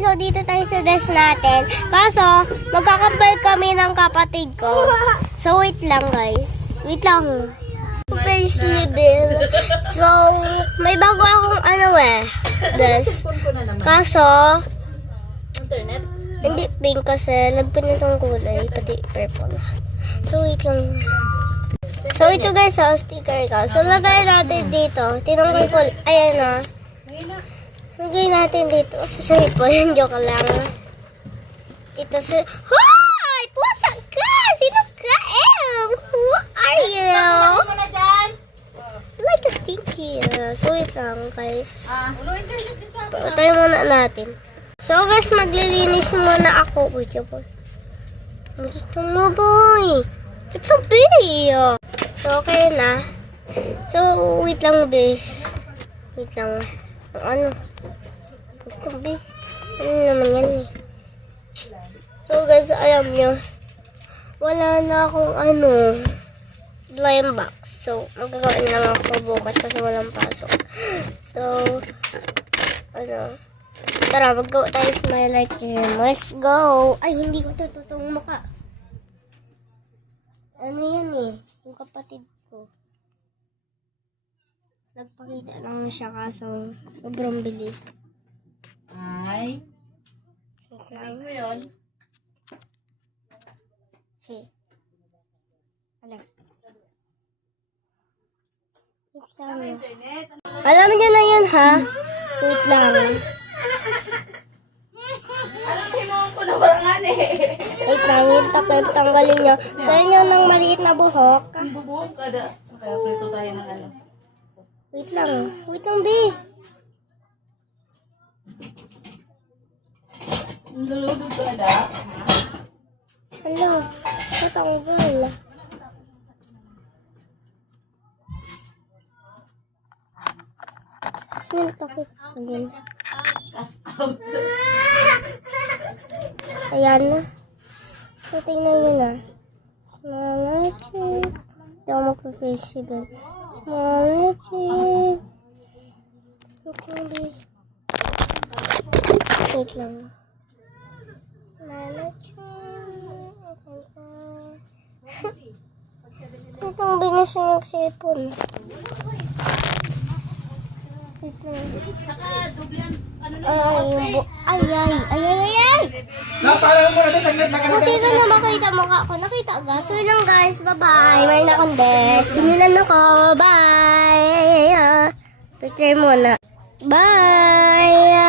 guys, so dito tayo sa desk natin. Kaso, magkakapal kami ng kapatid ko. So wait lang guys. Wait lang. Face level. So, may bago akong desk. Kaso, Internet? hindi pink kasi love ko nitong kulay, pati purple. So wait lang. So ito guys, sticker ka. So lagay natin dito. Tinanggal ko, ayan na. Lagay natin dito sa cellphone. Joke lang. Ito sa... Hoy! Pusa ka! Sino ka? Who are you? Ano na dyan? Like a stinky. So wait lang guys. Ulo internet din sa akin. Patay muna natin. So guys, maglilinis muna ako. Wait boy. Dito mo boy. Ito be. So okay na. So wait lang be. Wait lang. Ano? Ito be. Ano naman yan eh. So guys, alam nyo. Wala na akong blind box. So magagawin lang ako bukas kasi walang pasok. So tara, mag-go tayo sa my light gym. Let's go! Ay, hindi ko tututong mukha. Ano yan eh? Yung kapatid ko. Nagpakita lang na siya kaso sobrang bilis. Ay. Sabi ko yun. Okay. Alam. Wait lang. Internet? Alam niyo na yun ha? Wait lang. Alam ko na barangan eh. Wait lang, yung tanggalin nyo. Kaya nyo ng maliit na buhok. Bubuhong ka na. Kaya prito tayo ng ano. Wait lang. Wait lang, be. Nalulog ka na. Hala, natanggal. Sino takip sabihin? Cast out. Ayan na. So, tingnan nyo na. Small chip. Hindi ako magpa-face-shield. Small chip. Wait lang. Small chip. Ito ang binis yung nagsipon. Wait lang. Saka dublan. Ano na Ay. Napaalam mo natin, saglit na Buti ko na makita mukha ko. Nakita agad. So lang guys. Bye-bye. May nakondes. Binilan ako. Bye. Picture muna. Bye.